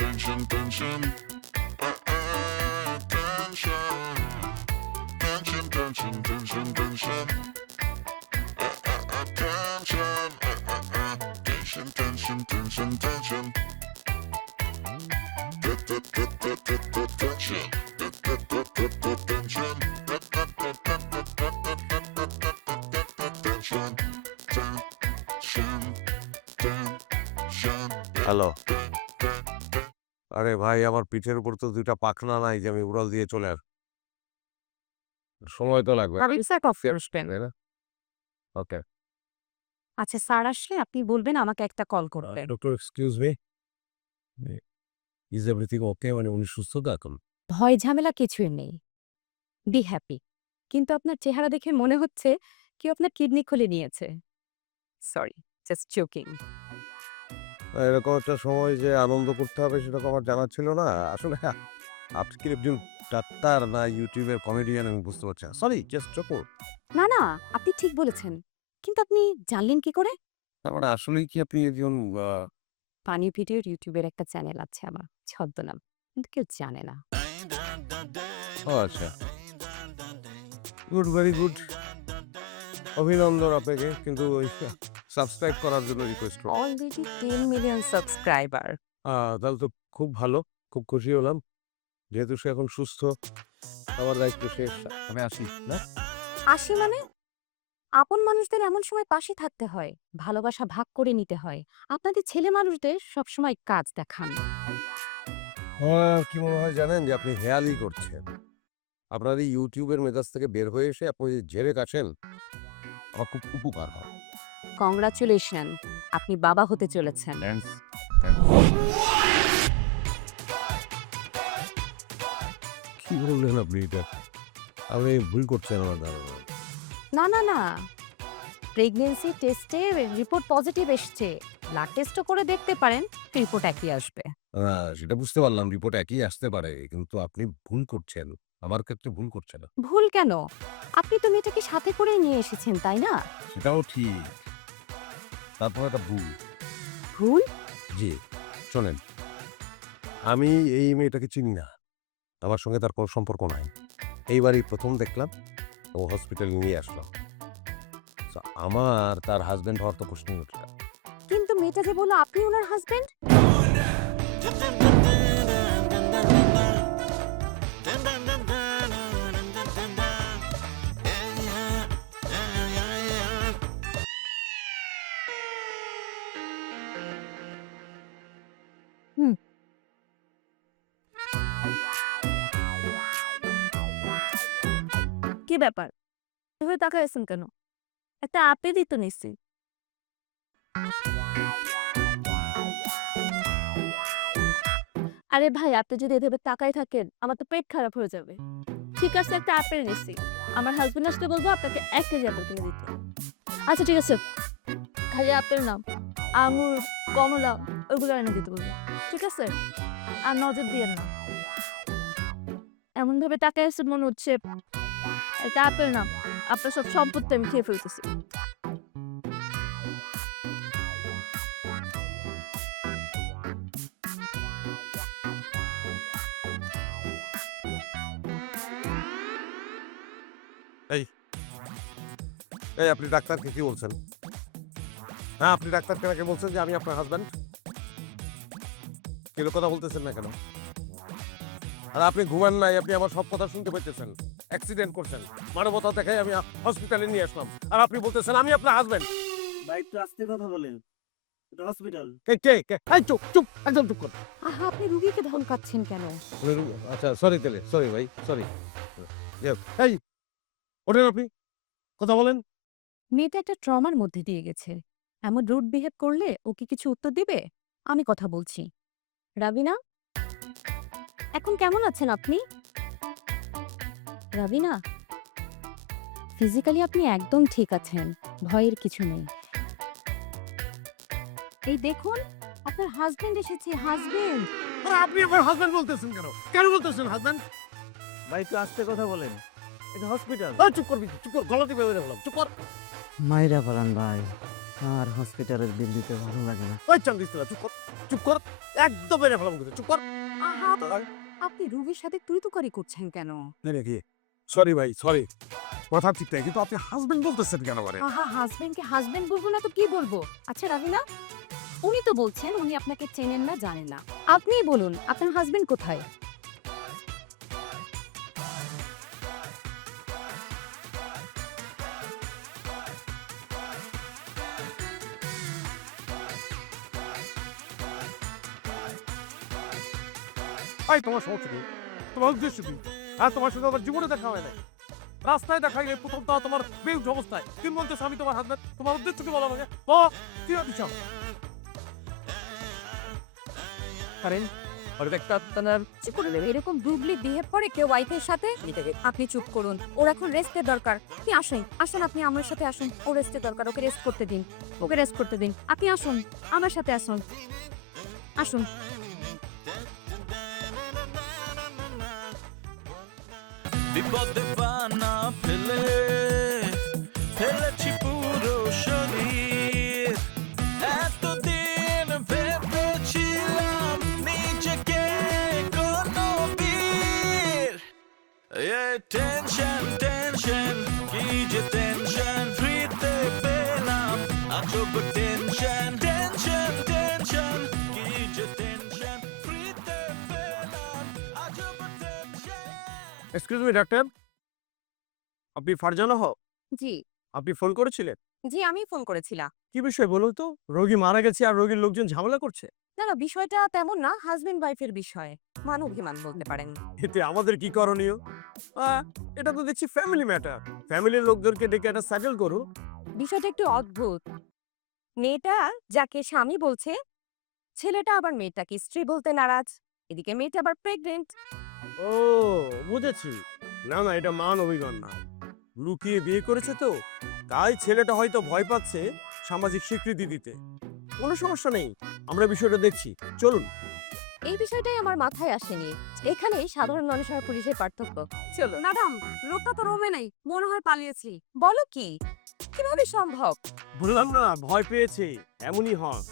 tension, tension. Tension. Tension, tension, tension, tension. Tension. Tension, tension, tension, tension. Tension. Hello. আরে ভাই, আমার পিঠের উপর তো ২টা পাখনা নাই যে আমি উড়াল দিয়ে চলে সময় তো লাগবে, স্যার কফি আসবেন। তাই না? ওকে। আচ্ছা, স্যার আসলে আপনি বলবেন আমাকে একটা কল করবেন। Doctor excuse me, is everything okay? মানে উনি সুস্থ তো এখন? ভয় ঝামেলা কিছুই নেই। Be happy. কিন্তু আপনার চেহারা দেখে মনে হচ্ছে কেউ আপনার কিডনি খুলে নিয়েছে। Sorry, just joking. এরকম একটা সময় যে আনন্দ করতে হবে সেটা তো আমার জানা ছিল না। আসলে আপনি কি একজন ডাক্তার না ইউটিউবের কমেডিয়ান আমি বুঝতে পারছি না। Sorry, just joking. না, না, আপনি ঠিক বলেছেন। কিন্তু আপনি জানলেন কি করে? তার মানে আসলেই কি আপনি একজন পানি ভিডিওর ইউটিউবের একটা চ্যানেল আছে আমার, ছদ্মনাম। কিন্তু কেউ জানে না। ও আচ্ছা। Good, very good. অভিনন্দন আপনাকে। কিন্তু ওই সাবস্ক্রাইব করার জন্য রিকোয়েস্ট করব। Already 10 million subscriber. তাহলে তো খুব ভালো। খুব খুশি হলাম। যেহেতু সে এখন সুস্থ, আমার দায়িত্ব শেষ। আমি আসি, না? আসি মানে? আপন মানুষদের এমন সময় পাশে থাকতে হয়, ভালোবাসা ভাগ করে নিতে হয়। আপনাদের ছেলে মানুষদের সবসময় কাজ দেখান। আমার কি মনে হয় জানেন? যে আপনি হেয়ালি করছেন। আপনার এই ইউটিউবের মেজাজ থেকে বের হয়ে এসে আপনি যদি ঝেড়ে কাশেন, আমার খুব উপকার হয়। কংগ্রাচুলেশন, আপনি বাবা হতে চলেছেন। থ্যাংকস। কি বললেন আপনি এটা? আপনি ভুল করছেন আমার ধারণা। না, না, না। প্রেগন্যান্সি টেস্টে রিপোর্ট পজিটিভ এসছে। ব্লাড টেস্টও করে দেখতে পারেন, রিপোর্ট একই আসবে। সেটা বুঝতে পারলাম, রিপোর্ট একই আসতে পারে। কিন্তু আপনি ভুল করছেন। আমার ক্ষেত্রে ভুল করছেন না। ভুল কেন? আপনি তো মেয়েটাকে সাথে করেই নিয়ে এসেছেন, তাই না? সেটাও ঠিক। তারপর একটা ভুল। ভুল? জি, শোনেন, আমি এই মেয়েটাকে চিনি না। আমার সঙ্গে তার কোনো সম্পর্ক নাই। এইবারই ১ম দেখলাম, ও হসপিটালে নিয়ে আসলাম। সো আমার তার হাসব্যান্ড হওয়ার তো প্রশ্নই উঠল না। কিন্তু মেয়েটা যে বলল আপনি ওনার হাজবেন্ড। হুম। কি ব্যাপার? এভাবে তাকায় আছেন কেন? একটা আপেলই তো নিচ্ছি। আরে ভাই, আপনি যদি এভাবে তাকায় থাকেন আমার তো পেট খারাপ হয়ে যাবে। ঠিক আছে, একটা আপেল নিচ্ছি। আমার হাজবেন্ড আসলে বলবো আপনাকে ১ কেজি আপেল কিনে দিতে। আচ্ছা ঠিক আছে, খালি আপেল না, আঙুর, কমলা ওইগুলো এনে দিতে বলবো। ঠিক আছে? আর নজর দিয়েন না। এমন ভাবে তাকায় আছেন মনে হচ্ছে এটা আপেল না, আপনার সব সম্পত্তি আমি খেয়ে ফেলতেছি। এই, এই আপনি ডাক্তারকে কি বলছেন? হ্যাঁ, আপনি ডাক্তারকে নাকি বলছেন যে আমি আপনার হাসব্যান্ড? কেন কথা বলতেছেন না কেন? আর আপনি ঘুমান নাই, আপনি আমার সব কথা শুনতে পাইতেছেন। অ্যাক্সিডেন্ট করছেন। মানবতা দেখায় আমি হসপিটালে নিয়ে আসলাম। আর আপনি বলতেছেন আমি আপনার হাসব্যান্ড। ভাই একটু আস্তে কথা বলেন। এটা হসপিটাল। কে? এই চুপ, চুপ, একদম চুপ কর। আহা, আপনি রুগীকে ধমকাচ্ছেন কেন? আচ্ছা, সরি তাহলে। সরি ভাই, সরি। এই, ওঠেন আপনি। কথা বলেন। মেয়েটা একটা ট্রমার মধ্যে দিয়ে গেছে। এমন রুড বিহেভ করলে ও কি কিছু উত্তর দিবে? আমি কথা বলছি। রাবিনা, এখন কেমন আছেন আপনি? রাবিনা, ফিজিক্যালি আপনি একদম ঠিক আছেন। ভয়ের কিছু নেই। এই দেখুন, আপনার হাজবেন্ড এসেছে, হাজবেন্ড। আর আপনি আমার হাসব্যান্ড বলতেছেন কেন? কেন বলতেছেন হাসব্যান্ড? ভাই একটু আস্তে কথা বলেন। এটা হসপিটাল। চুপ করবি, চুপ কর। গলা টিপে বেঁধে ফেলাম। চুপ কর। মাইরা পালান ভাই। আর হসপিটালের বিল দিতে ভালো লাগে না। ওই চাঙ্গিস তোরা, চুপ কর। চুপ কর, একদম মেরে ফেলাম কিন্তু, চুপ কর। আহা, আপনি রুবির সাথে তুই তুকারি করছেন কেন? নাকি সরি ভাই, সরি, কথা ঠিক নাই, কিন্তু আপনি হাজবেন্ড বলতেছেন কেন মানে? আহা, হাজবেন্ডকে হাজবেন্ড বলবো না তো কি বলবো? আচ্ছা রাবিনা, উনি তো বলছেন উনি আপনাকে চেনেন না, জানেন না। আপনিই বলুন আপনার হাজবেন্ড কোথায়? ভাই তোমার সমস্যা কি? তোমার উদ্দেশ্য কি? হ্যাঁ, তোমার সাথে আমার জীবনে দেখা হয় নাই, রাস্তায় দেখাই নাই, প্রথম তো তোমার বেউজ অবস্থায় তুমি বলতেছো আমি তোমার হাজবেন্ড। তোমার উদ্দেশ্য কি বলো আমাকে? কি দিচ্ছ? করেন এরকম ডুবলি বিহেভ করে কেউ ওয়াইফের সাথে? আপনি চুপ করুন, ওর এখন রেস্টের দরকার। আপনি আসুন, আসুন, আপনি আমার সাথে আসুন। ও রেস্টের দরকার, ওকে রেস্ট করতে দিন, ওকে রেস্ট করতে দিন। আপনি আসুন, আমার সাথে আসুন, আসুন। বিপদে বানা ফেলে ফেলেছি পুরো শরীর, এতদিন ভেবেছিলাম নিজেকে কোনো বীর। টেনশন টেনশন কি যে টেনশন, ফ্রিতে পেলাম আজব টেনশন। টেনশন টেনশন কি যে টেনশন, ফ্রিতে পেলাম আজব টেনশন। এক্সকিউজ মি ডাক্তার, আপনি ফারজানা হক? জি, আপনি ফোন করেছিলেন? জি, আমি ফোন করেছিলাম। কি বিষয় বলুন তো? রোগী মারা গেছে আর রোগীর লোকজন ঝামেলা করছে। না না, বিষয়টা তেমন না, হাজবেন্ড ওয়াইফের বিষয়, মান অভিমান বলতে পারেন। এতে আমাদের কি করণীয়? এটা তো দেখছি ফ্যামিলি ম্যাটার। ফ্যামিলির লোকদেরকে ডেকে একটা সেটেল করুন। বিষয়টা একটু অদ্ভুত। মেয়েটা যাকে স্বামী বলছে, ছেলেটা আবার মেয়েটাকে স্ত্রী বলতে নারাজ। এদিকে মেয়েটা আবার প্রেগনেন্ট। ও, বুঝেছি। না না, এটা মান অভিমান না, লুকিয়ে বিয়ে করেছে তো, তাই ছেলেটা হয়তো ভয় পাচ্ছে সামাজিক স্বীকৃতি দিতে। কোনো সমস্যা নেই, আমরা বিষয়টা দেখছি, চলুন। এই বিষয়টাই আমার মাথায় আসেনি। এখানেই সাধারণ মানুষ আর পুলিশের পার্থক্য। চলো ম্যাডাম, লোকটা তো রোমে নেই, মনে হয় পালিয়েছি। বলো কি, কিভাবে সম্ভব? বললাম না, ভয় পেয়েছে, এমনই হয়।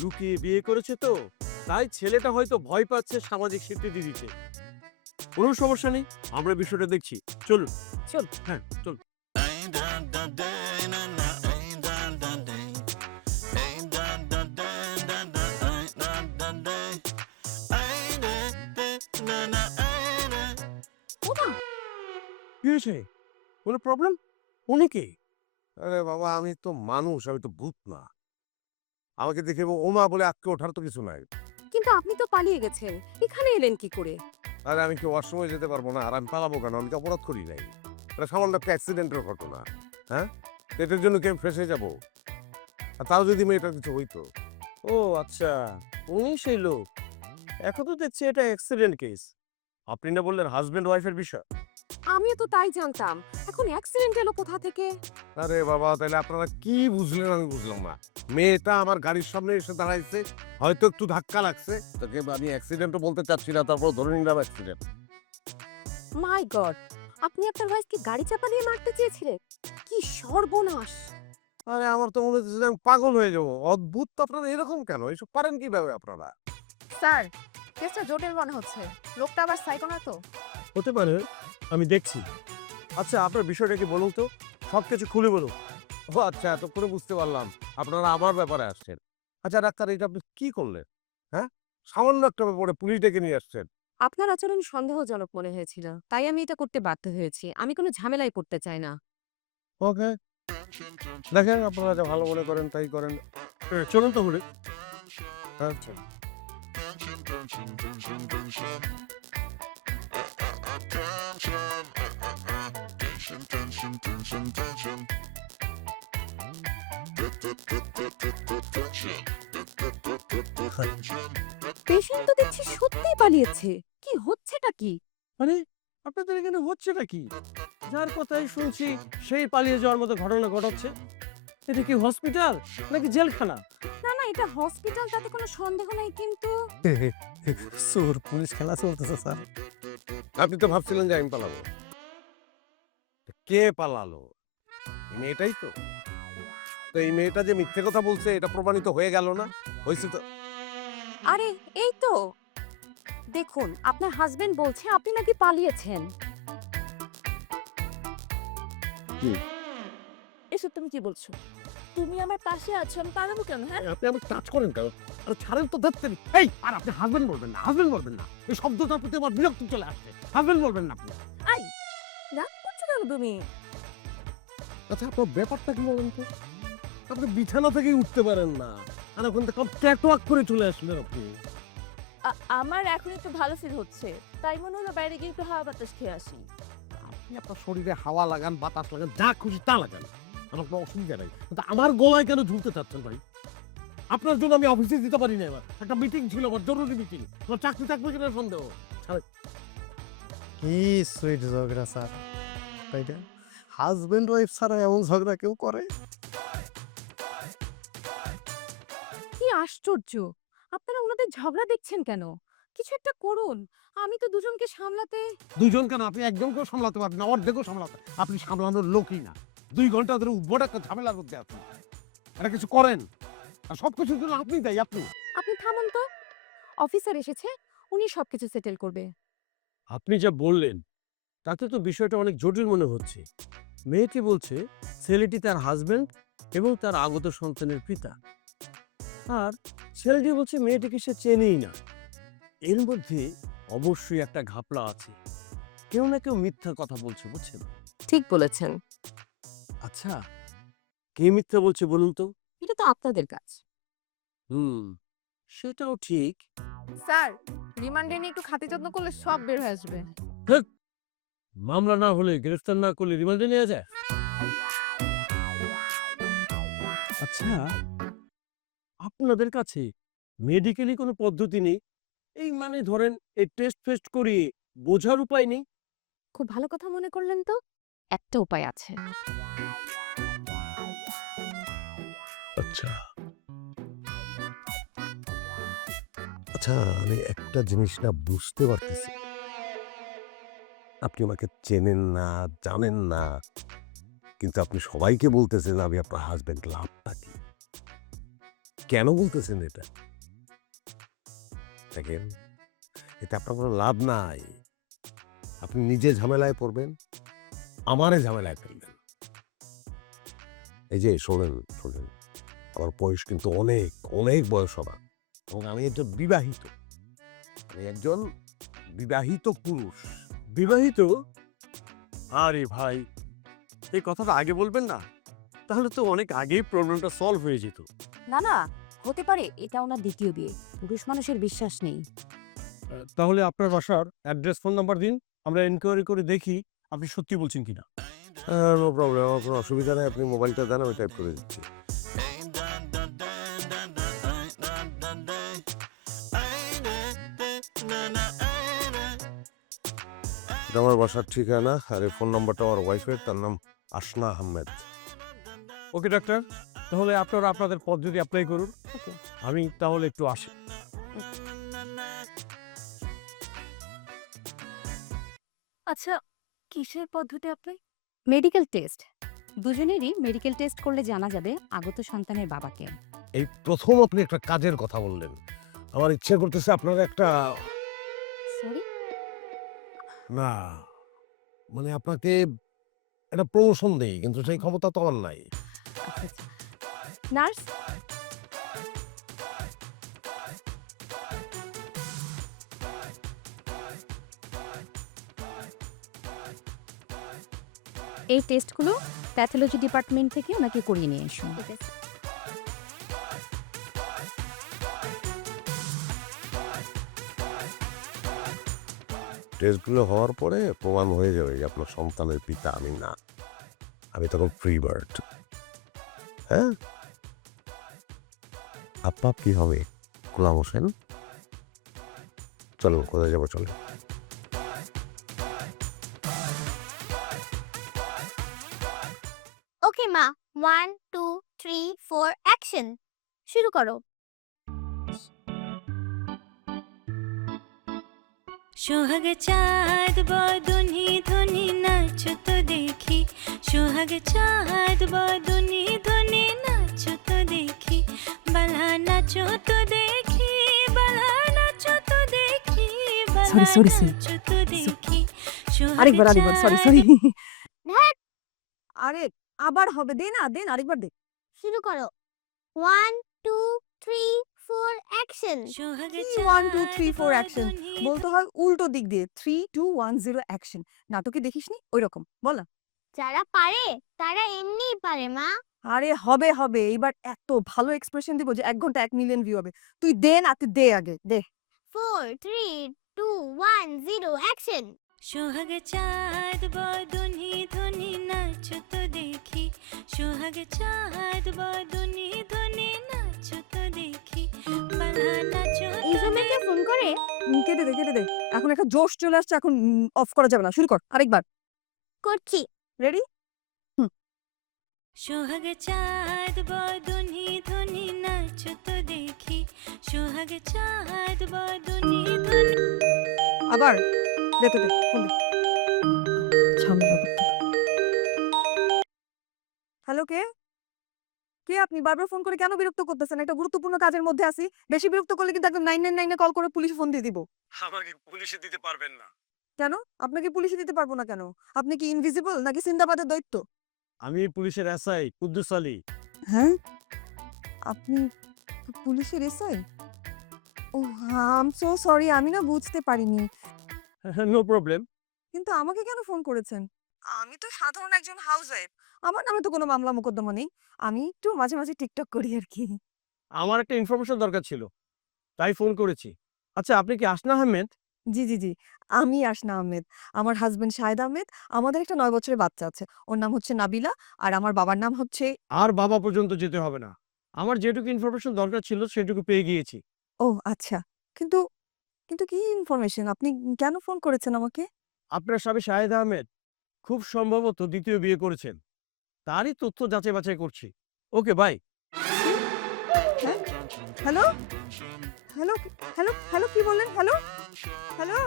লুকিয়ে বিয়ে করেছে তো, তাই ছেলেটা হয়তো ভয় পাচ্ছে সামাজিক স্বীকৃতি দিতে। কোনো সমস্যা নেই, আমরা বিষয়টা দেখছি, চলুন। চল। হ্যাঁ, চল। Ain't dun dun day, na na, ain't dun dun day. Ain't dun dun day, na na, ain't dun dun day. Ain't dun dun, na na, ain't dun. ওমা, কি হয়েছে? কোনো প্রবলেম? উনি কে? আরে বাবা, আমি তো মানুষ, আমি তো ভূত না। আমাকে দেখে ওমা বলে আটকে ওঠার তো কিছু নাই। কিন্তু আপনি তো পালিয়ে গেছেন, এখানে এলেন কি করে? আরে আমি কি ওয়াশরুমে যেতে পারবো না? আর আমি পালাবো কেন? আমি তো অপরাধ করি নাই। এটা সামান্য একটা অ্যাক্সিডেন্টের ঘটনা। হ্যাঁ, এটার জন্য কি আমি ফেঁসে যাবো? আর তাও যদি মেয়েটার কিছু হইতো? ও আচ্ছা, উনি সেই লোক। এখন তো দেখছি এটা অ্যাক্সিডেন্ট কেস। আপনি না বললেন হাজবেন্ড ওয়াইফের বিষয়? আমিও তো তাই জানতাম, এখন অ্যাক্সিডেন্ট এলো কোথা থেকে? আরে বাবা, তাহলে আপনারা কি বুঝলেন আমি বুঝলাম না। মেয়েটা আমার গাড়ির সামনে এসে দাঁড়াইছে, হয়তো একটু ধাক্কা লাগছে, তোকে আমি অ্যাক্সিডেন্টও বলতে চাচ্ছি না, তারপর ধরে নিলাম অ্যাক্সিডেন্ট। মাই গড, আপনি আপনার ওয়াইফকে গাড়ি চাপা দিয়ে মারতে চেয়েছিলেন? কি সর্বনাশ! আরে আমার তো মনে হচ্ছে যে আমি পাগল হয়ে যাবো। অদ্ভুত তো, আপনারা এরকম কেন? এসব পারেন কিভাবে আপনারা? স্যার, কেসটা জটিল মনে হচ্ছে। লোকটা আবার সাইকো না তো? হতে পারে, আমি দেখছি। আচ্ছা, আপনার বিষয়টা কি বলুন তো, সবকিছু খুলে বলুন। ও আচ্ছা, এতক্ষণে বুঝতে পারলাম আপনারা আমার ব্যাপারে আসছেন। আচ্ছা ডাক্তার, এটা আপনি কি করলেন? হ্যাঁ, সামান্য একটা ব্যাপারে পুলিশ ডেকে নিয়ে আসছেন। আপনার আচরণ সন্দেহজনক মনে হয়েছিল, তাই আমি এটা করতে বাধ্য হয়েছি। আমি কোনো ঝামেলায় পড়তে চাই না। ওকে, দেখেন আপনারা যা ভালো মনে করেন তাই করেন। চলুন তাহলে। আচ্ছা। Tension, tension, tension, tension. Tension, tension, tension, tension, tension. Tension. Patient তো দেখছি সত্যিই পালিয়েছে। কি হচ্ছেটা কি? আরে, আপনাদের এখানে হচ্ছেটা কি? যার কথাই শুনছি সেই পালিয়ে যাওয়ার মতো ঘটনা ঘটাচ্ছে। এটা কি হসপিটাল নাকি জেলখানা? না না, এটা হসপিটাল, তাতে কোনো সন্দেহ নাই, কিন্তু সুর পুলিশ খেলা চলতেছে স্যার। আপনি তো ভাবছিলেন যে আমি পালাবো। কে পালালো? এই মেয়েটাই তো। তো এই মেয়েটা যে মিথ্যে কথা বলছে এটা প্রমাণিত হয়ে গেল না? হয়েছে তো। আরে এই তো দেখুন আপনার হাজবেন্ড বলছে আপনি নাকি পালিয়েছেন। এসব তুমি কি বলছো? তুমি আমার পাশে আছো, আমি পালাবো কেন? হ্যাঁ, আপনি আমাকে টাচ করেন কেন? আরে ছাড়েন তো, দেখতেন। এই, আর আপনি হাজবেন্ড বলবেন না, হাজবেন্ড বলবেন না। এই শব্দটার প্রতি আমার বিরক্ত চলে আসছে। হাজবেন্ড বলবেন না আপনি। রাগ করছো কেন তুমি? আচ্ছা, আপনার ব্যাপারটা কি বলেন তো? আপনি বিছানা থেকেই উঠতে পারেন না, আর ওখান থেকে ট্যাক করে চলে আসলেন আপনি। আমার এখন একটু ভালো ফিল হচ্ছে, তাই মনে হলো বাইরে গিয়ে একটু হাওয়া বাতাস খেয়ে আসি। আপনি আপনার শরীরে হাওয়া লাগান, বাতাস লাগান, যা খুশি তা লাগান, আমার কোনো অসুবিধা নাই। কিন্তু আমার গলায় কেন ঝুলতে চাচ্ছেন ভাই? আপনার জন্য আমি অফিসে দিতে পারি না। এবার একটা মিটিং ছিল, আমার জরুরি মিটিং। আমার চাকরি থাকবে কিনা সন্দেহ। কি সুইট ঝগড়া স্যার, তাই না? হাজবেন্ড ওয়াইফ ছাড়া এমন ঝগড়া কেউ করে? কি আশ্চর্য, আপনারা ওনাদের ঝগড়া দেখছেন কেন? কিছু একটা করুন, আমি তো দুজনকে সামলাতে। দুজন কেন, আপনি একজনকেও সামলাতে পারবেন না, অর্ধেকও সামলাতে। আপনি সামলানোর লোকই না। 2 ঘন্টা ধরে উদ্ভট একটা ঝামেলার মধ্যে আছেন। এটা কিছু করেন, আর সবকিছুর জন্য আপনি দায়ী। আপনি থামুন তো, অফিসার এসেছে, উনি সবকিছু সেটেল করবে। আপনি যা বললেন তাতে তো বিষয়টা অনেক জটিল মনে হচ্ছে। মেয়েটি বলছে ছেলেটি তার হাজবেন্ড এবং তার আগত সন্তানের পিতা, আর ছেলেটি বলছে মেয়েটিকে সে চেনেই না। এর মধ্যে অবশ্যই একটা ঘাপলা আছে, কেউ না কেউ মিথ্যা কথা বলছে, বুঝছেন? ঠিক বলেছেন, আচ্ছা, কে মিথ্যা বলছে বলুন তো? এটা তো আপনাদের কাজ। সেটাও ঠিক। স্যার, রিমান্ডে নিয়ে একটু খাতি যত্ন করলে সব বের হয়ে আসবে। মামলা না হলে, গ্রেফতার না করলে রিমান্ডে নেওয়া যায়? আচ্ছা, আপনাদের কাছে মেডিকেলি কোনো পদ্ধতি নেই? এই মানে ধরেন এই টেস্ট ফেস্ট করিয়ে বোঝার উপায় নেই? খুব ভালো কথা মনে করলেন তো, একটা উপায় আছে। আচ্ছা আচ্ছা, আমি একটা জিনিস না বুঝতে পারতেছি। আপনি আমাকে চেনেন না, জানেন না, কিন্তু আপনি সবাইকে বলতেছেন আমি আপনার হাজবেন্ড। লাভটা কি? কেন বলতেছেন এটা? দেখেন, এতে আপনার কোনো লাভ নাই। আপনি নিজে ঝামেলায় পড়বেন, আমারে ঝামেলায় ফেলবেন। এই যে শোনেন, আমার বয়স কিন্তু অনেক অনেক বয়স হবে, এবং আমি একজন বিবাহিত। আমি একজন বিবাহিত পুরুষ। বিবাহিত? আরে ভাই, এই কথাটা আগে বলবেন না? তাহলে তো অনেক আগেই প্রবলেমটা সলভ হয়ে যেত। না না, হতে পারে এটা ওনার দ্বিতীয় বিয়ে, পুরুষ মানুষের বিশ্বাস নেই। তাহলে আপনার বাসার অ্যাড্রেস, ফোন নাম্বার দিন, আমরা এনকোয়ারি করে দেখি আপনি সত্যি বলছেন কিনা। নো প্রবলেম, আমার কোনো অসুবিধা নেই। আপনি মোবাইলটা দেন, আমি টাইপ করে দিচ্ছি। এটা আমার বাসার ঠিকানা, আর এই ফোন নাম্বারটা আমার ওয়াইফের, তার নাম আসনা আহমেদ। ওকে ডাক্তার, তাহলে আপনারা আপনাদের পদ্ধতি অ্যাপ্লাই করুন। আমি তাহলে একটু আসি। আচ্ছা, কিসের পদ্ধতি অ্যাপ্লাই? মেডিকেল টেস্ট, দুজনেরই মেডিকেল টেস্ট করলে জানা যাবে আগত সন্তানের বাবাকে। এই প্রথম আপনি একটা কাজের কথা বললেন, আমার ইচ্ছে করতেছে আপনার একটা, সরি, না মানে আপনাকে একটা প্রমোশন দেই, কিন্তু সেই ক্ষমতা তো আমার নাই। নার্স, এই টেস্টগুলো প্যাথোলজি ডিপার্টমেন্ট থেকে ওনাকে করিয়ে নিয়ে আসুন। টেস্টগুলো হওয়ার পরে প্রমাণ হয়ে যাবে যে আপনার সন্তানের পিতা আমি না, আমি তখন ফ্রি বার্ড। হ্যাঁ, আপা কি হবে? গোলাম হোসেন, চলো কোথায় যাবো, চলো। ওকে মা, 1 2 3 4 অ্যাকশন শুরু করো। সোহাগ চাঁদ বদনি ধ্বনি নাচো তো দেখি, সোহাগ চাঁদ বদনি ধ্বনি নাচো তো দেখি, বালা নাচো তো দেখি, বালা sorry, sorry, sorry. নাচো তো দেখি আরেকবার সরি সরি ধ্যাৎ, আরে আবার হবে, দে না, দেন আরেকবার দে। শুরু করো 1 2 3 4 অ্যাকশন। সোহাগ কি 1 2 3 4 অ্যাকশন বলতে হয় উল্টো দিক দিয়ে 3 2 1 0 অ্যাকশন। নাটকে দেখিসনি ওই রকম বল না। যারা পারে তারা এমনিই পারে মা। আরে হবে হবে, এইবার এত ভালো এক্সপ্রেশন দিব যে 1 ঘন্টা 1 মিলিয়ন ভিউ হবে। তুই দে না, তুই দে আগে দে। 4 3 2 1 0 অ্যাকশন। সোহাগ চাঁদ বদনি ধ্বনি নাচো তো দেখি সোহাগ চাঁদ বদনি ধ্বনি নাচো তো দেখি বালা নাচো এই সময় কে ফোন করে? কেটে দে কেটে দে, এখন একটা জোশ চলে আসছে, এখন অফ করা যাবে না। শুরু কর আরেকবার। করছি। রেডি? সোহাগ চাঁদ বদনি ধ্বনি নাচো তো দেখি সোহাগ চাঁদ বদনি ধ্বনি আবার দে তো দে ফোন দে। ঝামেলা করতে। হ্যালো, কে কে আপনি? বারবার ফোন করে কেন বিরক্ত করতেছেন? একটা গুরুত্বপূর্ণ কাজের মধ্যে আছি। বেশি বিরক্ত করলে কিন্তু একদম 999 এ কল করে পুলিশে ফোন দিয়ে দিব। আমাকে পুলিশে দিতে পারবেন না। কেন? আপনাকে পুলিশে দিতে পারবো না কেন? আপনি কি ইনভিজিবল নাকি সিন্দাবাদের দৈত্য? আমি পুলিশের এসআই কুদ্দুস আলী। হ্যাঁ, আপনি পুলিশের SI? Oh I am so sorry, আমি না বুঝতে পারিনি। No problem. কিন্তু আমাকে কেন ফোন করেছেন? আমি তো সাধারণ একজন হাউসওয়াইফ। আমার নামে তো কোনো মামলা মোকদ্দমা নেই। আমি একটু মাঝে মাঝে টিকটক করি আর কি। আমার একটা ইনফরমেশন দরকার ছিল, তাই ফোন করেছি। আচ্ছা, আপনি কি আসনা আহমেদ? জি জি জি, আমি আসনা আহমেদ। আমার হাজবেন্ড শাহেদ আহমেদ। আমাদের একটা 9 বছরের বাচ্চা আছে। ওর নাম হচ্ছে নাবিলা আর আমার বাবার নাম হচ্ছে। আর বাবা পর্যন্ত যেতে হবে না, আমার যেটুকু ইনফরমেশন দরকার ছিল সেটুকু পেয়ে গিয়েছি। ও আচ্ছা। কিন্তু কিন্তু কি ইনফরমেশন? আপনি কেন ফোন করেছেন আমাকে? আপনার স্বামী শাহেদ আহমেদ খুব সম্ভবত দ্বিতীয় বিয়ে করেছেন, তারই তথ্য যাচাই বাছাই করছি। Okay bye. হ্যাঁ? হ্যালো? হ্যালো? হ্যালো? হ্যালো কি বললেন? Hello? Hello?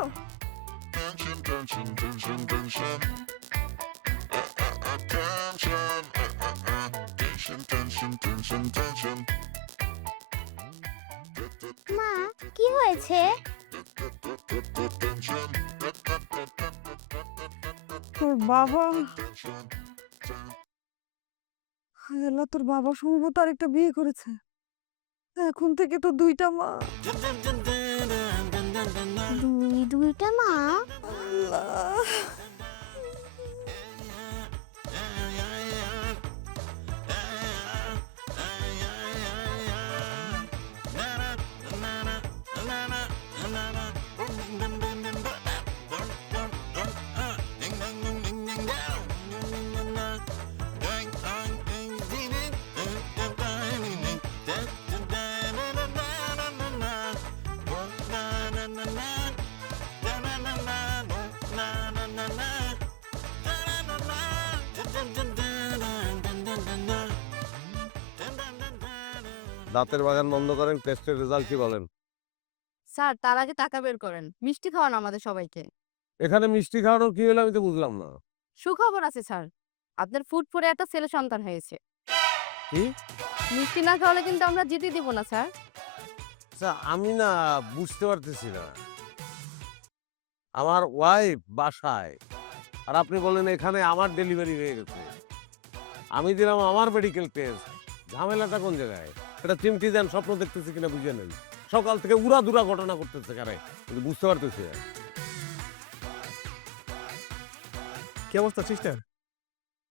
Tension, tension, tension, tension. Tension. Tension, tension, tension, tension. মা, কি হয়েছে? Tension. তোর বাবা, Tension. হায় আল্লাহ, তোর বাবা সম্ভবত আরেকটা বিয়ে করেছে। এখন থেকে তো 2টা মা। দুইটা মা? আল্লাহ। দাঁতের বাগান বন্ধ করেন, টেস্টের রেজাল্ট কি বলেন? স্যার, তার আগে টাকা বের করেন। মিষ্টি খাওয়ান আমাদের সবাইকে। এখানে মিষ্টি খাওয়ানোর কি হলো আমি তো বুঝলাম না। সুখবর আছে স্যার, আপনার ফুটফুরে একটা ছেলে সন্তান হয়েছে। কি? মিষ্টি না খাওয়ালে কিন্তু আমরা জিতে দিব না স্যার। আচ্ছা, আমি না বুঝতে পারতেছি না। আমার ওয়াইফ বাসায় আর আপনি বলেন এখানে আমার ডেলিভারি হয়ে গেছে। আমি দিলাম আমার মেডিকেল টেস্ট। ঝামেলাটা কোন জায়গায়? এটা চিমটি দেন, স্বপ্ন দেখতেছি কিনা বুঝে নেই। সকাল থেকে উড়া দুরা ঘটনা করতেছে কারে, কিন্তু বুঝতে পারতেছি না। কি অবস্থা সিস্টার?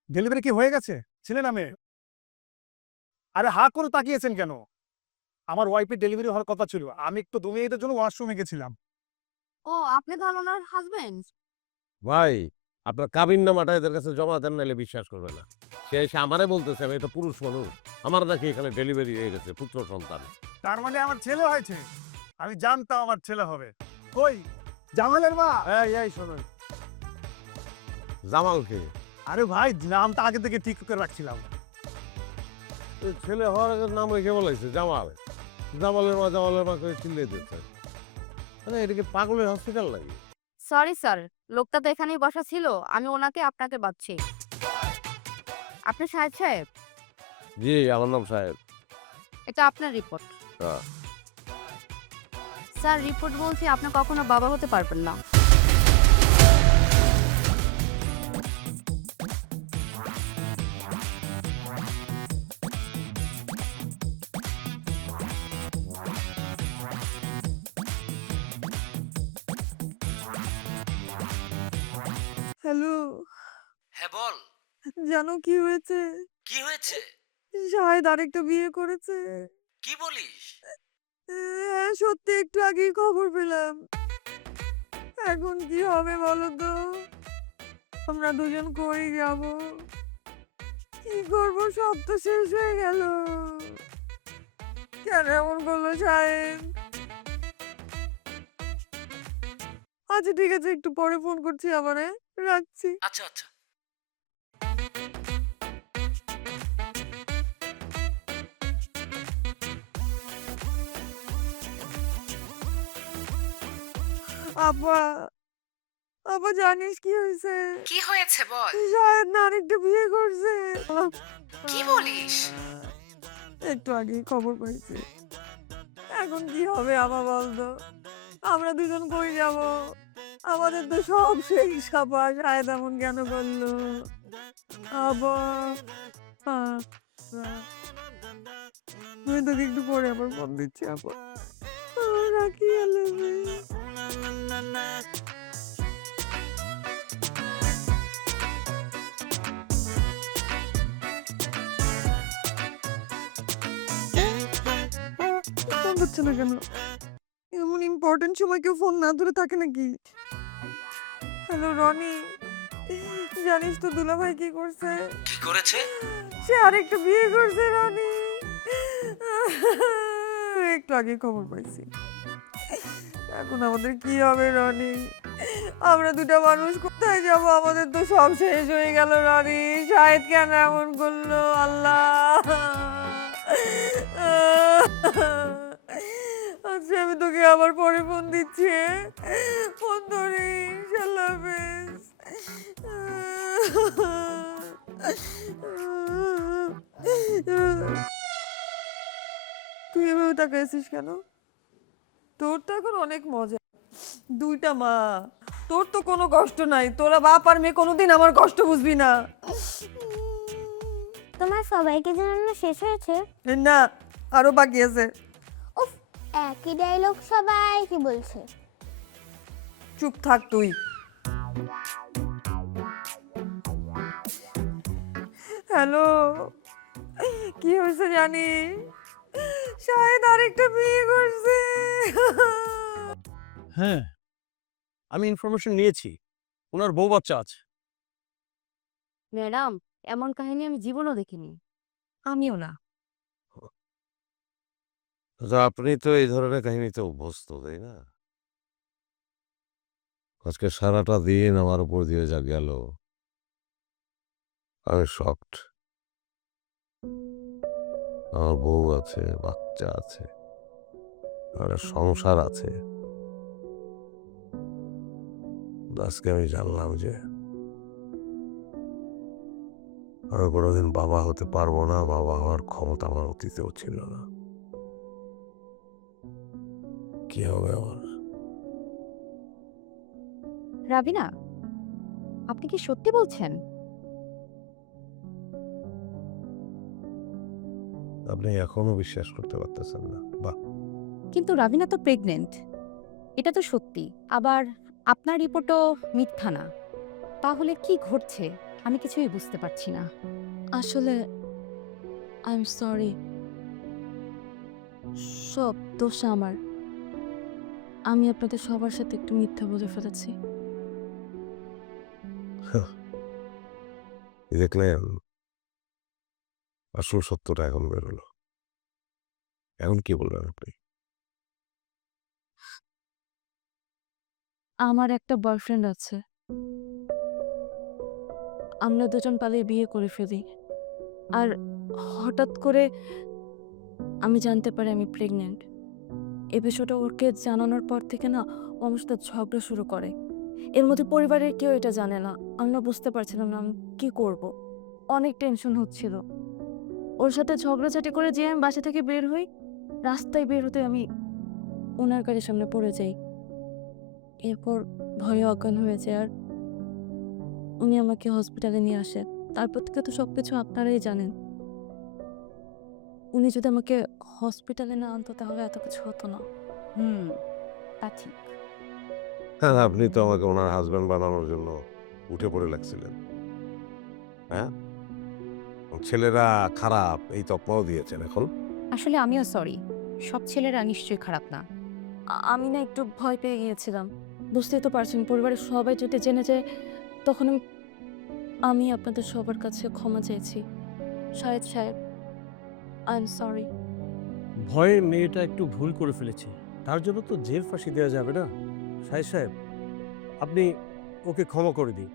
ডেলিভারি কি হয়ে গেছে ছেলে নামে? আরে হা করে তাকিয়েছেন কেন? আমার ওয়াইফের ডেলিভারি হওয়ার কথা ছিল। আমি একটু 2 মিনিটের জন্য ওয়াশরুমে গেছিলাম। ও, আপনি তাহলে ওনার হাজবেন্ড? ভাই, আপনার কাবিন নামাটা এদের কাছে জমা দেন, নাইলে বিশ্বাস করবে না। সে এসে আমারে বলতেছে আমি এটা পুরুষ মানুষ, আমার নাকি এখানে ডেলিভারি হয়ে গেছে, পুত্র সন্তান। তার মানে আমার ছেলে হয়েছে। আমি জানতাম আমার ছেলে হবে। কই জামালের মা? এই শোনেন, জামালকে আরে ভাই, নামটা আগে থেকে ঠিক করে রাখছিলাম। ছেলে হওয়ার আগে নাম রেখে বলাইছে জামাল। জামালের মা করে চিল্লিয়ে দিচ্ছে। মানে এটাকে পাগলের হসপিটাল লাগে। সরি স্যার, লোকটা তো এখানেই বসা ছিল, আমি ওনাকে আপনাকে বাঁচছি। আপনি শাহেদ সাহেব? জি, আমার নাম সাহেব। এটা আপনার রিপোর্ট। হ্যাঁ। স্যার রিপোর্ট বলছে আপনি কখনো বাবা হতে পারবেন না। হ্যালো, হ্যাঁ বল, জানো কি হয়েছে? কি হয়েছে? শাহেদ আরেকটা বিয়ে করেছে। কি বলিস? হ্যাঁ, সত্যি একটু আগেই খবর পেলাম। এখন কি হবে বলো তো? আমরা দুজন কই যাব? কি করবো, সব তো শেষ হয়ে গেল। কেন এমন করলো শাহেদ? আচ্ছা ঠিক আছে, একটু পরে ফোন করছি আবার, হ্যাঁ? রাখছি। আচ্ছা আচ্ছা। আপা, আপা জানিস কি হয়েছে? কি হয়েছে বল? শাহেদ না আরেকটা বিয়ে করছে। কি বলিস? একটু আগেই খবর পাইছি। এখন কি হবে আমা বলতো? আমরা দুজন কই যাব? আমাদের তো সব শেষ আপা, শাহেদ এমন কেন করলো? আপা, আমি তোকে একটু পরে আবার ফোন দিচ্ছি আপা। রাখি আল্লাহ। ফোন ধরছে না কেন? এমন ইম্পর্টেন্ট সময় কেউ ফোন না ধরে থাকে নাকি? হ্যালো রনি, জানিস তো দুলাভাই কি করছে? কি করেছে? সে আরেকটা বিয়ে করছে রনি। একটু আগে খবর পাইছি। এখন আমাদের কি হবে রনি? আমরা দুটা মানুষ কোথায় যাব? আমাদের তো সব শেষ হয়ে গেল রনি। শাহেদ কেন এমন করলো আল্লাহ? আচ্ছা আমি তোকে আবার পরে ফোন দিচ্ছি, হ্যাঁ? ফোন ধরিস। আল্লাহ হাফেজ। তুই এভাবে তাকাইছিস কেন? তোর তো এখন অনেক মজা, দুইটা মা। তোর তো কোনো কষ্ট নাই, তোরা বাপ আর মেয়ে কোনোদিন আমার কষ্ট বুঝবি না। তোমার সবাইকে জানানো শেষ হয়েছে? না, আরো বাকি আছে। উফ, একই ডায়লগ সবাই কি বলছে? চুপ থাক তুই। হ্যালো, কি হয়েছে জানি? শাহেদ আরেকটা বিয়ে করছে। হ্যাঁ, আমি ইনফরমেশন নিয়েছি, ওনার বউ বাচ্চা আছে। ম্যাডাম, এমন কাহিনী আমি জীবনও দেখিনি। আমিও না। আপনি তো এই ধরনের কাহিনীতে অভ্যস্ত, তাই না? আজকে সারাটা দিন আমার উপর দিয়ে যা গেল, আমি শকড। আমার বউ আছে, বাচ্চা আছে, একটা সংসার আছে। আজকে আমি জানলাম যে আমি কোনোদিন বাবা হতে পারবো না, বাবা হওয়ার ক্ষমতা আমার অতীতেও ছিল না। কি হবে আমার? রাবিনা, আপনি কি সত্যি বলছেন? আপনি এখনো বিশ্বাস করতে পারতেছেন না? বাহ, কিন্তু রাবিনা তো প্রেগনেন্ট, এটা তো সত্যি। আবার আপনার রিপোর্টও মিথ্যা না। তাহলে কি ঘটছে আমি কিছুই বুঝতে পারছি না। আসলে আই এম সরি, সব দোষ আমার। আমি আপনাদের সবার সাথে একটু মিথ্যা বলে ফেলেছি। দেখলেন, আসল সত্যটা এখন বেরোলো। এখন কি বলবেন আপনি? আমার একটা বয়ফ্রেন্ড আছে, আমরা দুজন পালিয়ে বিয়ে করে ফেলি। আর হঠাৎ করে আমি জানতে পারি আমি প্রেগনেন্ট। এই বিষয়টা ওকে জানানোর পর থেকে না, ও আমার সাথে ঝগড়া শুরু করে। এর মধ্যে পরিবারের কেউ এটা জানে না। আমরা বুঝতে পারছিলাম না আমি কি করব। অনেক টেনশন হচ্ছিল। ওর সাথে ঝগড়াঝাটি করে যে আমি বাসা থেকে বের হই, রাস্তায় বের হতে আমি ওনার গাড়ির সামনে পড়ে যাই। এরপর ভয়ে অজ্ঞান হয়ে যায় আর উনি আমাকে হসপিটালে নিয়ে আসে। তারপর থেকে তো সবকিছু আপনারাই জানেন। উনি যদি আমাকে হসপিটালে না আনতো তাহলে এত কিছু হতো না। তা ঠিক। হ্যাঁ, আপনি তো আমাকে ওনার হাজব্যান্ড বানানোর জন্য উঠে পড়ে লাগছিলেন। হ্যাঁ, ছেলেরা খারাপ এই তকমাও দিয়েছেন এখন। আসলে আমিও সরি, সব ছেলেরা নিশ্চয়ই খারাপ না। আমি না একটু ভয় পেয়ে গিয়েছিলাম। বুঝতেই তো পারছেন, পরিবারের সবাই যদি জেনে যায় তখন আমি আপনাদের সবার কাছে ক্ষমা চেয়েছি। শাহেদ সাহেব, আই এম সরি। ভয়ে মেয়েটা একটু ভুল করে ফেলেছে, তার জন্য তো জেল ফাঁসি দেওয়া যাবে না। শাহেদ সাহেব, আপনি ওকে ক্ষমা করে দিন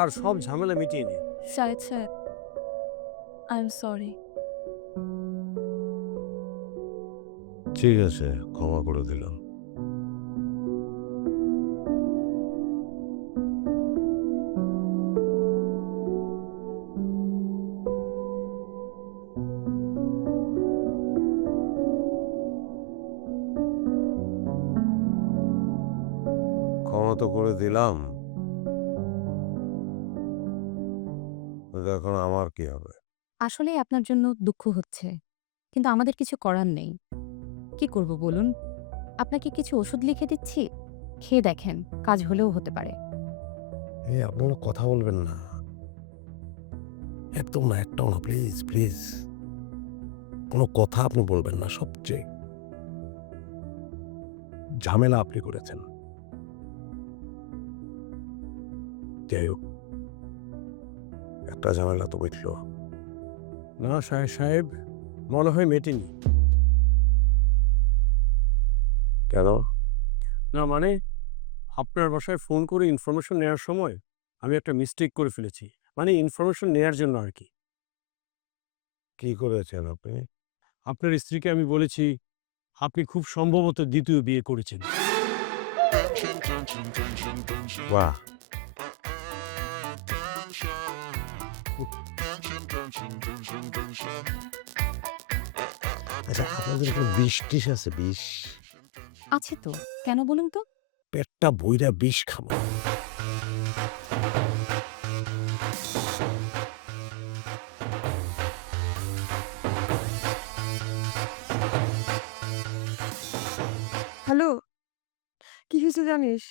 আর সব ঝামেলা মিটিয়ে নিন। শাহেদ সাহেব, আই এম সরি। ঠিক আছে, ক্ষমা করে দিলাম। ক্ষমা তো করে দিলাম, কিন্তু এখন আমার কি হবে? আসলে আপনার জন্য দুঃখ হচ্ছে, কিন্তু আমাদের কিছু করার নেই। কি করব বলুন? আপনাকে কিছু ওষুধ লিখে দিচ্ছি, খেয়ে দেখেন, কাজ হলেও হতে পারে। এই আপনারা কথা বলবেন না, একদম না, একটাও না, প্লিজ প্লিজ। কোনো কথা আপনি বলবেন না, সবচেয়ে ঝামেলা আপনি করেছেন। যাই হোক, একটা ঝামেলা তো মিটল। না শাহেদ সাহেব, মনে হয় মেটেনি। কেন? না মানে, আপনার বাসায় ফোন করে ইনফরমেশন নেওয়ার সময় আমি একটা মিস্টেক করে ফেলেছি। মানে ইনফরমেশন নেয়ার জন্য আর কি। কি করেছেন আপনি? আপনার স্ত্রীকে আমি বলেছি আপনি খুব সম্ভবত দ্বিতীয় বিয়ে করেছেন। Tension, tension, tension, tension. বাহ, Tension, tension, tension, tension. আচ্ছা, আপনাদের এখানে বিষ টিস আছে? বিষ? আছে তো, কেন বলুন তো? পেটটা বইরা বিষ খাবো। হ্যালো, কি হয়েছে জানিস?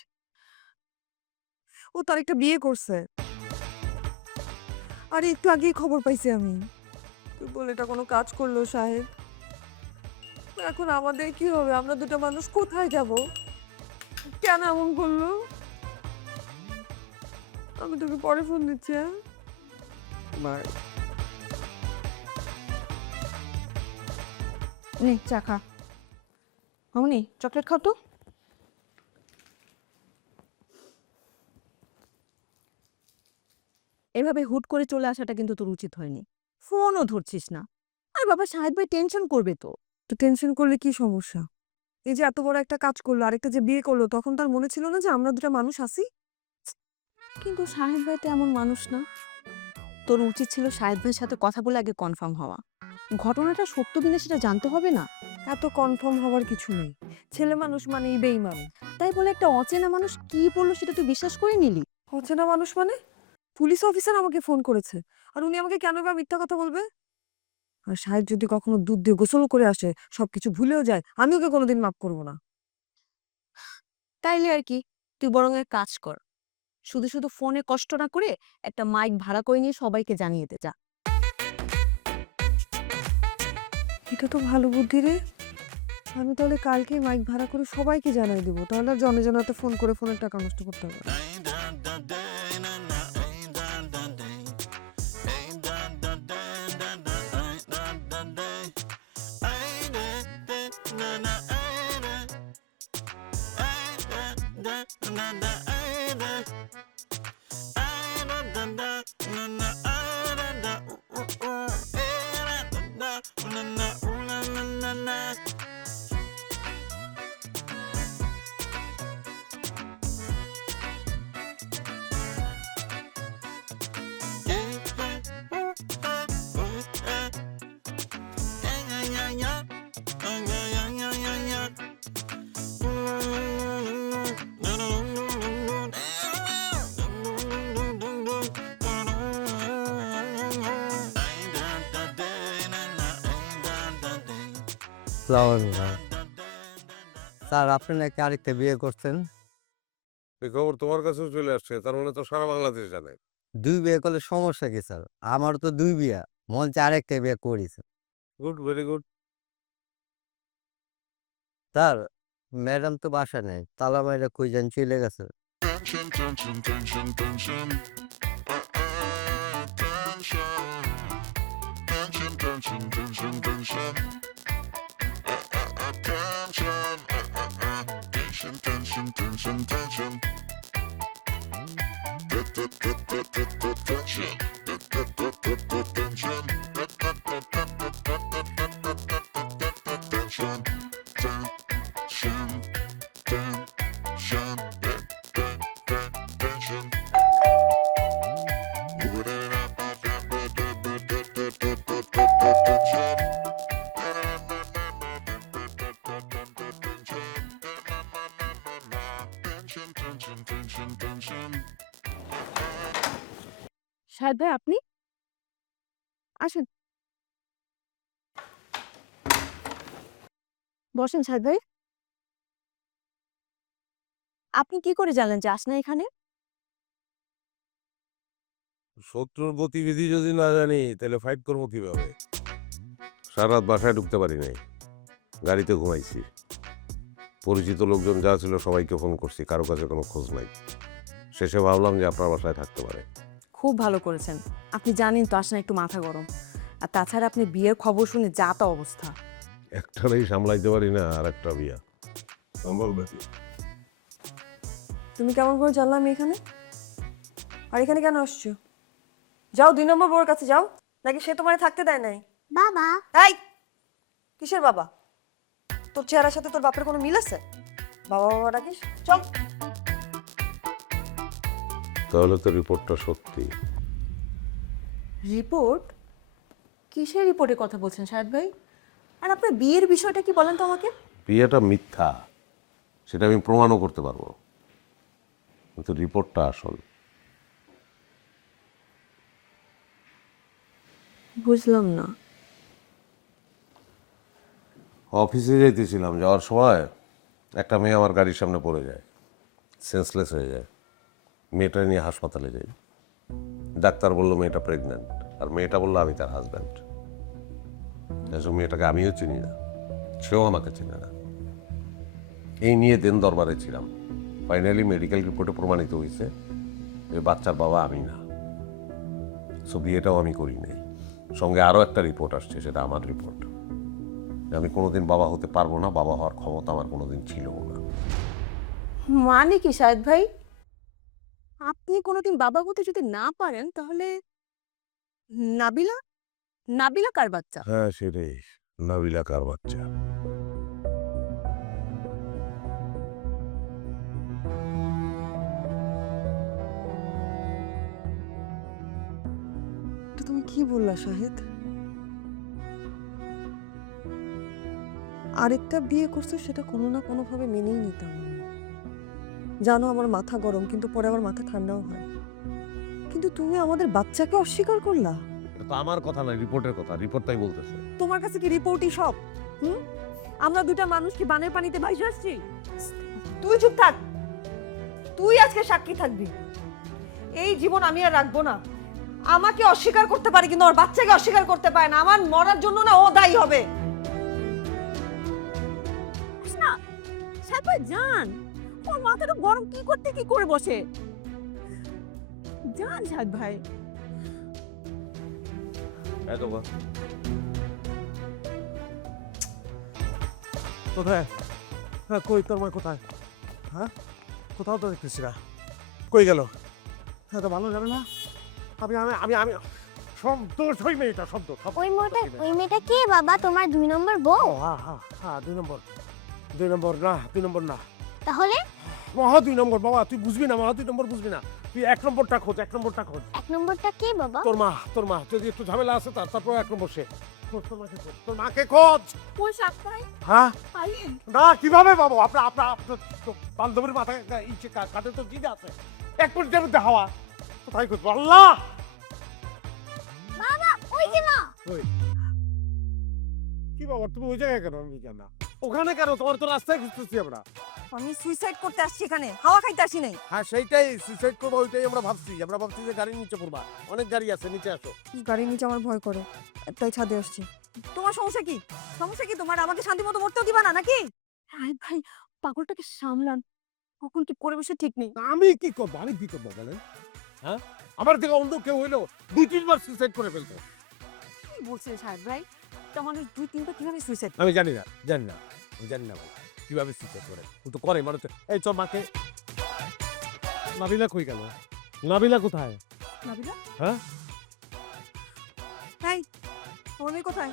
ও তার একটা বিয়ে করছে। আরে একটু আগেই খবর পাইছি আমি। তুই বলে এটা কোনো কাজ করলো সাহেব? এখন আমাদের কি হবে? আমরা দুটো মানুষ কোথায় যাব? কেন এমন করলো? আমি তোকে পরে ফোন দিচ্ছি। হ্যাঁ, বাই। নে চা খা। মামনি চকলেট খাও তো। এভাবে হুট করে চলে আসাটা কিন্তু তোর উচিত হয়নি। ফোনও ধরছিস না। আর বাবা, শাহেদ ভাই টেনশন করবে তো। তো টেনশন করলে কি সমস্যা? এই যে এত বড় একটা কাজ করলো, আরেকটা যে বিয়ে করলো, তখন তার মনে ছিল না যে আমরা দুটো মানুষ আছি? কিন্তু শাহেদ ভাই তো এমন মানুষ না। তোর উচিত ছিল শাহেদ ভাইয়ের সাথে কথা বলে আগে কনফার্ম হওয়া। ঘটনাটা সত্য কিনা সেটা জানতে হবে না? এত কনফার্ম হওয়ার কিছু নেই। ছেলে মানুষ মানেই বেঈমান। তাই বলে একটা অচেনা মানুষ কি বললো সেটা তুই বিশ্বাস করে নিলি? অচেনা মানুষ মানে? পুলিশ অফিসার আমাকে ফোন করেছে, আর উনি আমাকে কেন বা মিথ্যা কথা বলবে? আর সাহেব যদি কখনো দুধ দিয়ে গোসল করে আসে, সবকিছু ভুলেও যায়, আমি ওকে কোনোদিন মাফ করবো না। তাইলে আর কি, তুই বরং এক কাজ কর, শুধু শুধু ফোনে কষ্ট না করে একটা মাইক ভাড়া করে নিয়ে সবাইকে জানিয়ে দে যা। এটা তো ভালো বুদ্ধি রে। আমি তাহলে কালকেই মাইক ভাড়া করে সবাইকে জানাই দেবো, তাহলে আর জনে জনাতে ফোন করে ফোনের টাকা নষ্ট করতে হবে না। স্যার আপনি নাকি আরেকটা বিয়ে করছেন? এই খবর তোমার কাছেও চলে আসছে, তার মানে তো সারা বাংলাদেশ জানে। 2 বিয়ে করলে সমস্যা কি স্যার? আমার তো 2 বিয়া। মন চায় আরেকটা বিয়ে করিস। Good, very good. Sir madam তো বাসায় নেই। তালা মাইরা কই যান চলে গেছে। Tension, tension, tension, tension. Tension. Tension, tension, tension, tension. Tension. Tension, tension, tension, tension. Tension. Tension. Tension. Tension. Tension. Shahed ভাই আপনি আসেন, বসেন শাহেদ ভাই। আপনি কি করে জানলেন যে আসনা এখানে? শত্রুর গতিবিধি যদি না জানি তাহলে ফাইট করবো কিভাবে? সারা রাত বাসায় ঢুকতে পারি নাই, গাড়িতে ঘুমাইছি। পরিচিত লোকজন যা ছিল সবাইকে ফোন করছি, কারো কাছে কোনো খোঁজ নাই। শেষে ভাবলাম যে আপনার বাসায় থাকতে পারে। খুব ভালো করেছেন। আপনি জানেন তো আসনা একটু মাথা গরম, আর তাছাড়া আপনি বিয়ের খবর শুনে যা তা অবস্থা। একটাই সামলাইতে পারি না, আর একটা বিয়া সামলাবে কি? তুমি কেমন করে জানলাম এখানে? আর এখানে কেন আসছো? যাও 2 নম্বর বউর কাছে যাও। নাকি সে তোমারে থাকতে দেয় নাই? বাবা এই কিসের বাবা? তোর চেহারার সাথে তোর বাপের কোনো মিল আছে? বাবা বাবা ডাকিস, চল। তাহলে তো রিপোর্টটা সত্যি। রিপোর্ট? কিসের রিপোর্টের কথা বলছেন শাহেদ ভাই? আর আপনার বিয়ের বিষয়টা কি বলেন তো আমাকে। বিয়েটা মিথ্যা, সেটা আমি প্রমাণও করতে পারবো, কিন্তু রিপোর্টটা আসল। বুঝলাম না। অফিসে যাইতেছিলাম, যাওয়ার সময় একটা মেয়ে আমার গাড়ির সামনে পড়ে যায়, সেন্সলেস হয়ে যায়। মেয়েটা নিয়ে হাসপাতালে যাই। ডাক্তার বললো মেয়েটা প্রেগন্যান্ট, আর মেয়েটা বললো আমি তার হাজব্যান্ড। এসব মেয়েটাকে আমিও চিনি না, সেও আমাকে চেনে না। এই নিয়ে দেন দরবারে ছিলাম। ফাইনালি মেডিকেল রিপোর্টে প্রমাণিত হয়েছে যে বাচ্চার বাবা আমি না। সো বিয়েটাও আমি করি নাই। সঙ্গে আরও একটা রিপোর্ট আসছে, সেটা আমার রিপোর্ট। আমি কোনোদিন বাবা হতে পারবো না, বাবা হওয়ার ক্ষমতা আমার কোনোদিন ছিল না। মানে কি শাহেদ ভাই? আপনি কোনোদিন বাবা হতে যদি না পারেন তাহলে নাবিলা? নাবিলা কার বাচ্চা? হ্যাঁ সেটাই, নাবিলা কার বাচ্চা। এটা তুমি কি বললা শাহেদ? আরেকটা বিয়ে করছো, সেটা কোনো না কোনোভাবে মেনেই নিতাম আমি। জানো আমার মাথা গরম, কিন্তু পরে আবার মাথা ঠান্ডাও হয়। কিন্তু তুমি আমাদের বাচ্চাকে অস্বীকার করলা। এটা তো আমার কথা না, রিপোর্টের কথা। রিপোর্টটাই বলতেছে। তোমার কাছে কি রিপোর্টই সব? আমরা দুটা মানুষ কি বানের পানিতে ভাসে আসছি? তুই চুপ থাক। তুই আজকে সাক্ষী থাকবি। এই জীবন আমি আর রাখবো না। আমাকে অস্বীকার করতে পারে, কিন্তু ওর বাচ্চাকে অস্বীকার করতে পারে না। আমার মরার জন্য না ও দায়ী হবে। না শাহেদ ভাই যান, ওর মাথাটা গরম কি করতে কি করে বসে। যান শাহেদ ভাই। কোথায়? হ্যাঁ কই তোর মা কোথায়? হ্যাঁ কোথাও তো দেখতেছি না, কই গেল? হ্যাঁ তো ভালো যাবে না। আমি আমি আমি আমি শব্দ ওই মেয়েটা শব্দ। ওই মেয়েটা কে বাবা? তোমার 2 নম্বর বউ? হ্যাঁ হ্যাঁ হ্যাঁ 2 নম্বর। 2 নম্বর না, 2 নম্বর না, তাহলে মহা 2 নম্বর। বাবা তুই বুঝবি না, মহা 2 নম্বর বুঝবি না। তুই 1 নম্বরটা খোঁজ, 1 নম্বরটা খোঁজ। 1 নম্বরটা কে বাবা? তোর মা, তোর মা যদি একটু ঝামেলা আছে তারপর 1 নম্বর সে। খোঁজ তোর মাকে, খোঁজ তোর মাকে খোঁজ। ওই শাহেদ ভাই হ্যাঁ পাইলেন? না কিভাবে বাবু? আপনার বান্ধবীর মাথায় ইচ্ছে কাটে তো জিদ আছে। 1 মিনিটের মধ্যে হাওয়া কোথায় খুঁজবো? আল্লাহ বাবা ওই যে মা। ওই কি বাবা তুমি ওই জায়গায় কেন আমি কেন ওখানে কেন তোমার তো রাস্তায় খুঁজতেছি আমরা। আমি সুইসাইড করতে আসছি এখানে, হাওয়া খাইতে আসি নাই। হ্যাঁ সেইটাই সুইসাইড করবো, ওইটাই আমরা ভাবছি যে গাড়ির নিচে পড়বা, অনেক গাড়ি আছে নিচে আসো। গাড়ির নিচে আমার ভয় করে, তাই ছাদে আসছি। তোমার সমস্যা কি? সমস্যা কি তোমার? আমাকে শান্তি মতো মরতেও দিবা না নাকি? আরে ভাই পাগলটাকে সামলান, কখন কি করে বসে ঠিক নেই। আমি কি করবো বলেন? হ্যাঁ আমার থেকে অন্য কেউ হইলো 2-3 বার সুইসাইড করে ফেলতো। কি বলছেন সাহেব ভাই? তখন 2-3বার কিভাবে সুইসাইড? আমি জানি না ভাই কিভাবে সুইসাইড করে, ও তো করে মানুষ। এই চল মাকে। নাবিলা কই গেল? নাবিলা কোথায়? নাবিলা? হ্যাঁ এই ওর মেয়ে কোথায়?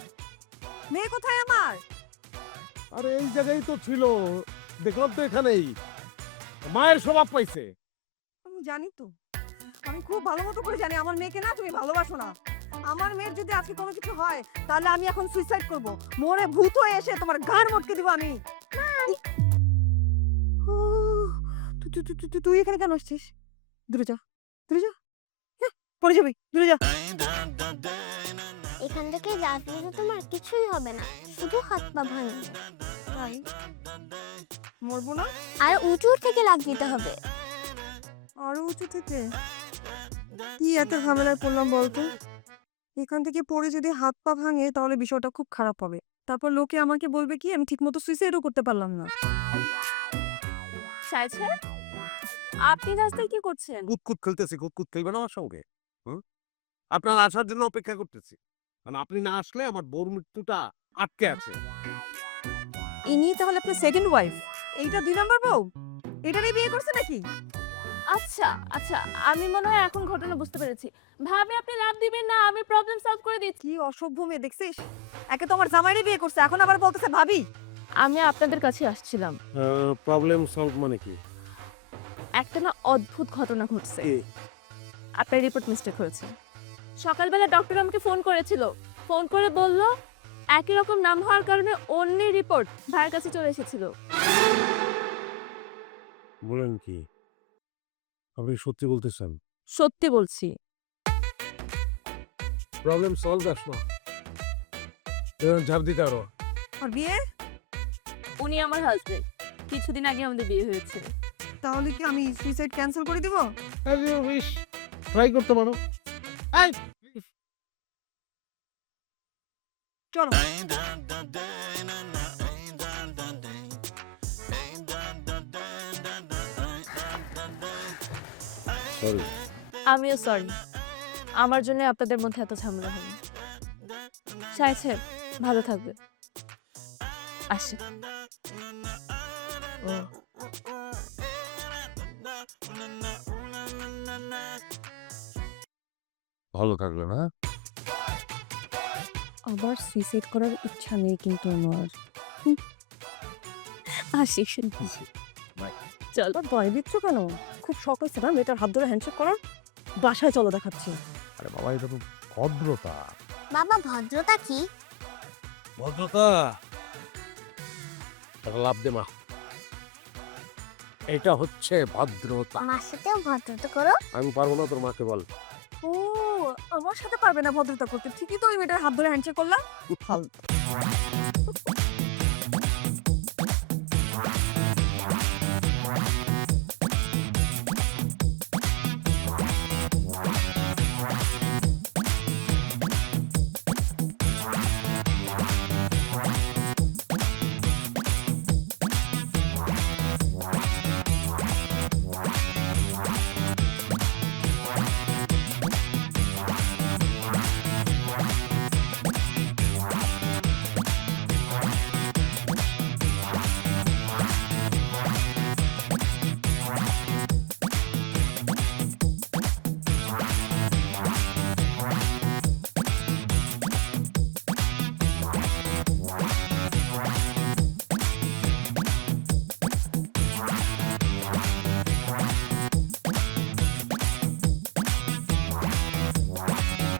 মেয়ে কোথায় আমার? আরে এই জায়গায় তো ছিল, দেখলাম তো এখানেই। মায়ের স্বভাব পাইছে। আমি জানি তো, আমি খুব ভালো মতো করে জানি আমার মেয়েকে না তুমি ভালোবাসো না। আমার মেয়ের যদি আজকে কোনো কিছু হয় তাহলে আমি এখন সুইসাইড করব, মরে ভূত হয়ে এসে তোমার ঘাড় মটকে দিব আমি। তুই এখানে কেন আসছিস? দূরে যা, পড়ে যাবি, দূরে যা। এখান থেকে লাফিয়ে তো তোমার কিছুই হবে না, শুধু হাত পা ভাঙবে। তাই মরবো না? আর উঁচু থেকে লাফ দিতে হবে। আরো উঁচু থেকে? কি এত ঝামেলায় পড়লাম বলতো? এখান থেকে পড়ে যদি হাত পা ভাঙে তাহলে বিষয়টা খুব খারাপ হবে। তারপর লোকে আমাকে বলবে কি আমি ঠিকমতো সুইসাইডও করতে পারলাম না। সাহেব সাহেব, আপনি রাস্তায় কি করছেন? কুতকুত খেলতেছি। কুতকুত খেলবেন আমার সঙ্গে? আপনার আসার জন্য অপেক্ষা করতেছি, কারণ আপনি না আসলে আমার বউর মৃত্যুটা আটকে আছে। ইনি তাহলে আপনার সেকেন্ড ওয়াইফ? এইটা 2 নাম্বার বউ? এটারই বিয়ে করছে নাকি? আচ্ছা আচ্ছা, আমি মনে হয় এখন ঘটনা বুঝতে পেরেছি। ভাবি আপনি লাভ দিবেন না, আমি প্রবলেম সলভ করে দিচ্ছি। কি অসভ্য মেয়ে দেখছিস? একে তো আমার জামাইরই বিয়ে করছে, এখন আবার বলতেছে ভাবি। আমি আপনাদের কাছে আসছিলাম, প্রবলেম সলভ মানে কি? একটা না অদ্ভুত ঘটনা ঘটছে। কি? আপনার রিপোর্ট মিস্টেক হয়েছে। সকালবেলা ডক্টর আমাকে ফোন করেছিল, ফোন করে বলল একই রকম নাম হওয়ার কারণে অন্যের রিপোর্ট ভাইয়ের কাছে চলে এসেছিল। বলেন কি? আপনি সত্যি বলতেছেন? সত্যি বলছি। প্রবলেম সলভ আসলো, ঝাঁপ দিতে আরো। আর বিয়ে? উনি আমার হাজবেন্ড, কিছুদিন আগে আমাদের বিয়ে হয়েছে। তাহলে কি আমি সুইসাইড ক্যান্সেল করে দিব? ট্রাই করতে পারো। এই চলো। সরি। আমিও সরি, আমার জন্য আপনাদের মধ্যে এত ঝামেলা হলো। সাহেব সাহেব ভালো থাকবে, আসে। ভালো থাকলে না? আবার সুইসাইড করার ইচ্ছা নেই কিন্তু আমার। আসি। চল। ভয় দিচ্ছ কেন? খুব শখ হয়েছে না মেয়েটার হাত ধরে হ্যান্ডশেক করার? বাসায় চলো দেখাচ্ছি। আরে বাবা, এটা তো ভদ্রতা। বাবা ভদ্রতা কি? ভদ্রতা লাভ দে মা, এটা হচ্ছে ভদ্রতা। মার সাথেও ভদ্রতা করো। আমি পারবো না, তোর মাকে বল। ও আমার সাথে পারবে না ভদ্রতা করতে, ঠিকই তো ওই মেয়েটার হাত ধরে হ্যান্ডশেক করলাম। ফালতু।